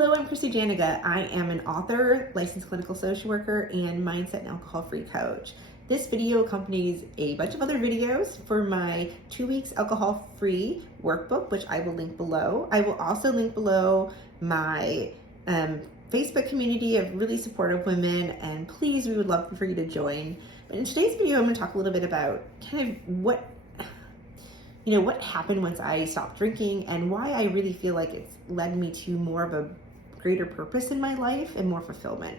Hello, I'm Christy Janiga. I am an author, licensed clinical social worker, and mindset and alcohol-free coach. This video accompanies a bunch of other videos for my 2 weeks alcohol-free workbook, which I will link below. I will also link below my Facebook community of really supportive women, and please, we would love for you to join. But in today's video, I'm going to talk a little bit about kind of what happened once I stopped drinking and why I really feel like it's led me to more of a greater purpose in my life and more fulfillment.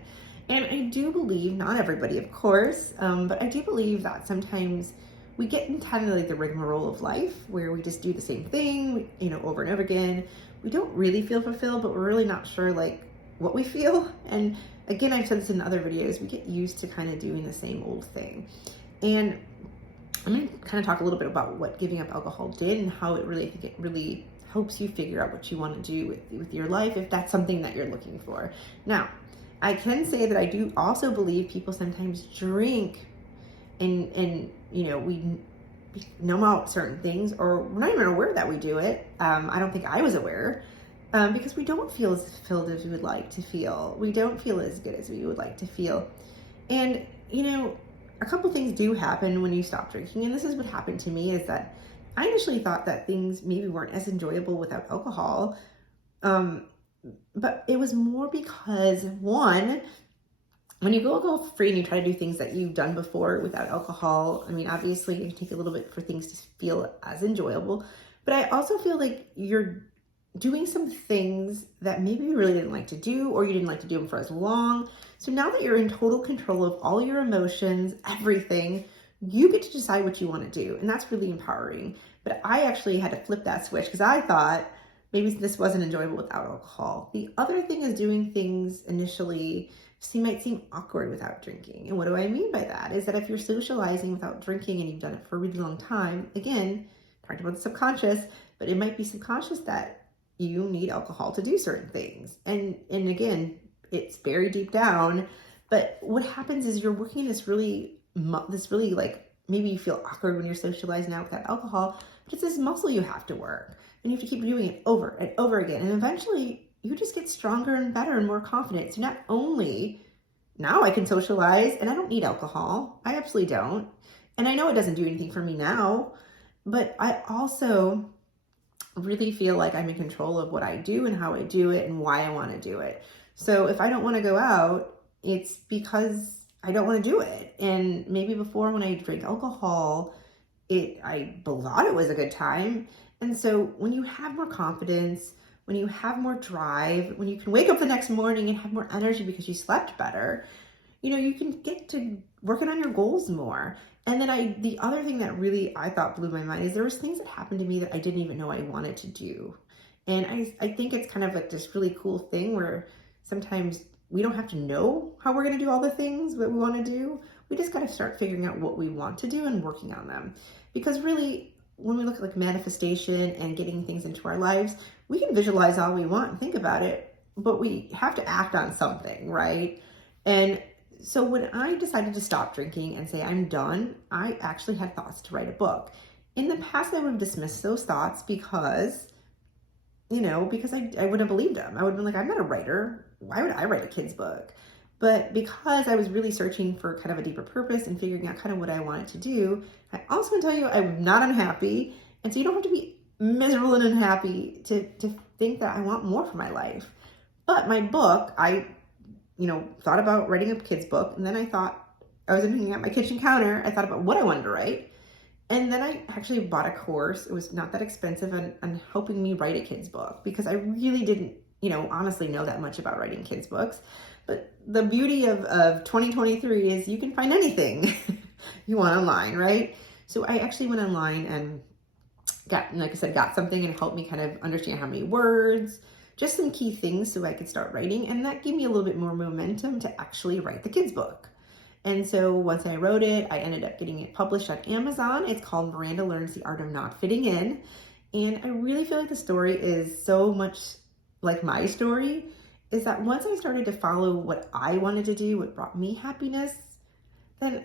And I do believe, not everybody of course, but I do believe that sometimes we get in kind of like the rigmarole of life where we just do the same thing, over and over again. We don't really feel fulfilled, but we're really not sure like what we feel. And again, I've said this in other videos, we get used to kind of doing the same old thing. And I'm going to kind of talk a little bit about what giving up alcohol did and how I think it really helps you figure out what you want to do with your life if that's something that you're looking for. Now, I can say that I do also believe people sometimes drink and we numb out certain things, or we're not even aware that we do it. I don't think I was aware because we don't feel as fulfilled as we would like to feel. We don't feel as good as we would like to feel. And, a couple things do happen when you stop drinking, and this is what happened to me, is that I initially thought that things maybe weren't as enjoyable without alcohol, but it was more because, one, when you go alcohol-free and you try to do things that you've done before without alcohol, I mean, obviously it can take a little bit for things to feel as enjoyable, but I also feel like you're doing some things that maybe you really didn't like to do, or you didn't like to do them for as long. So now that you're in total control of all your emotions, everything, you get to decide what you want to do. And that's really empowering. But I actually had to flip that switch because I thought maybe this wasn't enjoyable without alcohol. The other thing is doing things initially might seem awkward without drinking. And what do I mean by that? Is that if you're socializing without drinking and you've done it for a really long time, again, talked about the subconscious, but it might be subconscious that you need alcohol to do certain things. And again, it's very deep down, but what happens is you're working this really like, maybe you feel awkward when you're socializing out without alcohol, but it's this muscle you have to work, and you have to keep doing it over and over again. And eventually you just get stronger and better and more confident. So not only now I can socialize and I don't need alcohol, I absolutely don't. And I know it doesn't do anything for me now, but I also really feel like I'm in control of what I do and how I do it and why I want to do it. So if I don't want to go out, it's because I don't want to do it. And maybe before, when I drank alcohol, I thought it was a good time. And so when you have more confidence, when you have more drive, when you can wake up the next morning and have more energy because you slept better, you can get to working on your goals more. And then the other thing that really I thought blew my mind is there was things that happened to me that I didn't even know I wanted to do. And I think it's kind of like this really cool thing where sometimes we don't have to know how we're going to do all the things that we want to do. We just got to start figuring out what we want to do and working on them. Because really, when we look at like manifestation and getting things into our lives, we can visualize all we want and think about it, but we have to act on something, right? And so when I decided to stop drinking and say I'm done, I actually had thoughts to write a book. In the past, I would have dismissed those thoughts because I wouldn't have believed them. I would have been like, I'm not a writer. Why would I write a kid's book? But because I was really searching for kind of a deeper purpose and figuring out kind of what I wanted to do, I also want to tell you I'm not unhappy. And so you don't have to be miserable and unhappy to think that I want more for my life. But my book, I thought about writing a kid's book. And then I was looking at my kitchen counter. I thought about what I wanted to write. And then I actually bought a course. It was not that expensive on helping me write a kid's book because I really didn't, honestly know that much about writing kids' books. But the beauty of 2023 is you can find anything you want online, right? So I actually went online and got something and helped me kind of understand how many words, just some key things so I could start writing. And that gave me a little bit more momentum to actually write the kids' book. And so once I wrote it, I ended up getting it published on Amazon. It's called Miranda Learns the Art of Not Fitting In. And I really feel like the story is so much like my story, is that once I started to follow what I wanted to do, what brought me happiness, then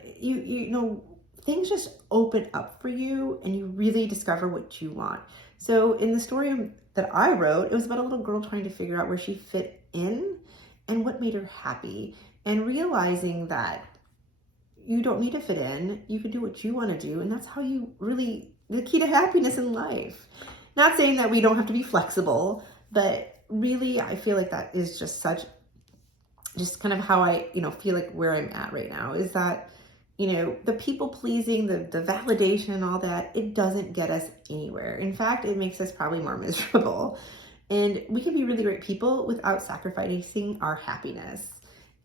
things just open up for you and you really discover what you want. So in the story that I wrote, it was about a little girl trying to figure out where she fit in and what made her happy, and realizing that you don't need to fit in. You can do what you want to do. And that's how you really, the key to happiness in life. Not saying that we don't have to be flexible, but really, I feel like that is just kind of how I, feel like where I'm at right now is that, the people pleasing, the validation and all that, it doesn't get us anywhere. In fact, it makes us probably more miserable. And we can be really great people without sacrificing our happiness.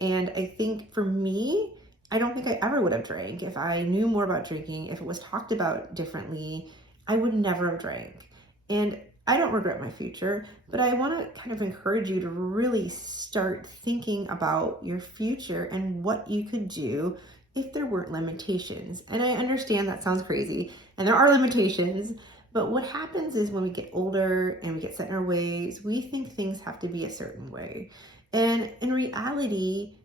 And I think for me, I don't think I ever would have drank. If I knew more about drinking, if it was talked about differently, I would never have drank. And I don't regret my future, but I want to kind of encourage you to really start thinking about your future and what you could do if there weren't limitations. And I understand that sounds crazy, and there are limitations, but what happens is when we get older and we get set in our ways, we think things have to be a certain way. And in reality,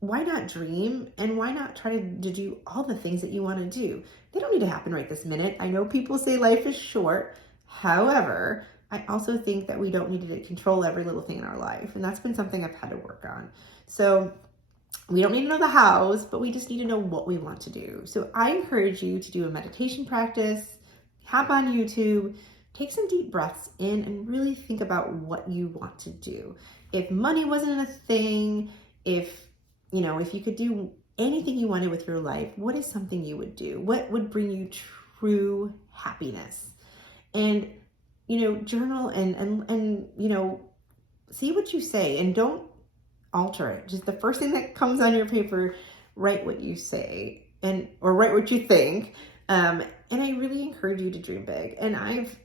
why not dream, and why not try to do all the things that you want to do? They don't need to happen right this minute. I know people say life is short. However, I also think that we don't need to control every little thing in our life. And that's been something I've had to work on. So we don't need to know the hows, but we just need to know what we want to do. So I encourage you to do a meditation practice, hop on YouTube, take some deep breaths in, and really think about what you want to do. If money wasn't a thing, if you could do anything you wanted with your life, what is something you would do? What would bring you true happiness? And, journal and see what you say, and don't alter it. Just the first thing that comes on your paper, write what you say or write what you think. And I really encourage you to dream big. And I've,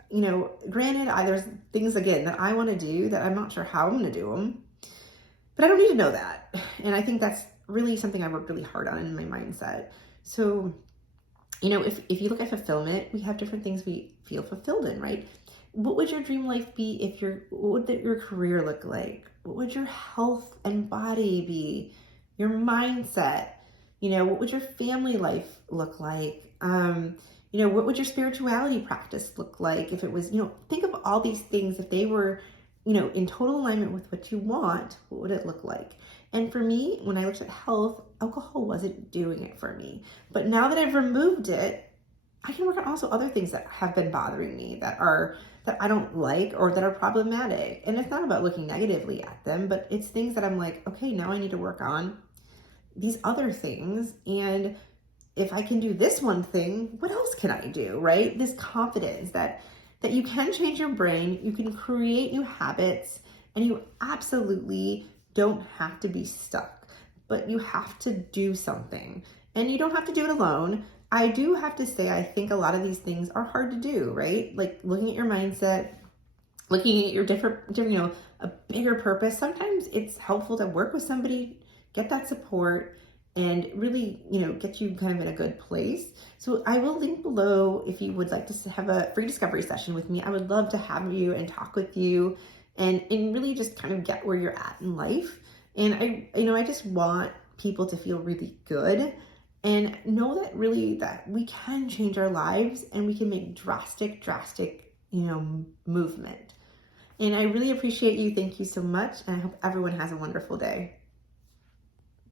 granted, there's things again that I want to do that I'm not sure how I'm going to do them, but I don't need to know that. And I think that's really something I worked really hard on in my mindset. So, if you look at fulfillment, we have different things we feel fulfilled in, right? What would your dream life be what would your career look like? What would your health and body be? Your mindset? What would your family life look like? What would your spirituality practice look like? If it was, think of all these things. If they were, in total alignment with what you want, what would it look like? And for me, when I looked at health, alcohol wasn't doing it for me. But now that I've removed it, I can work on also other things that have been bothering me that I don't like or that are problematic. And it's not about looking negatively at them, but it's things that I'm like, okay, now I need to work on these other things. And if I can do this one thing, what else can I do, right? This confidence that you can change your brain, you can create new habits, and you absolutely don't have to be stuck, but you have to do something. And you don't have to do it alone. I do have to say, I think a lot of these things are hard to do, right? Like looking at your mindset, looking at your different, a bigger purpose. Sometimes it's helpful to work with somebody, get that support, and really, get you kind of in a good place. So I will link below if you would like to have a free discovery session with me. I would love to have you and talk with you and really just kind of get where you're at in life. And I just want people to feel really good and know that really that we can change our lives and we can make drastic, movement. And I really appreciate you. Thank you so much. And I hope everyone has a wonderful day.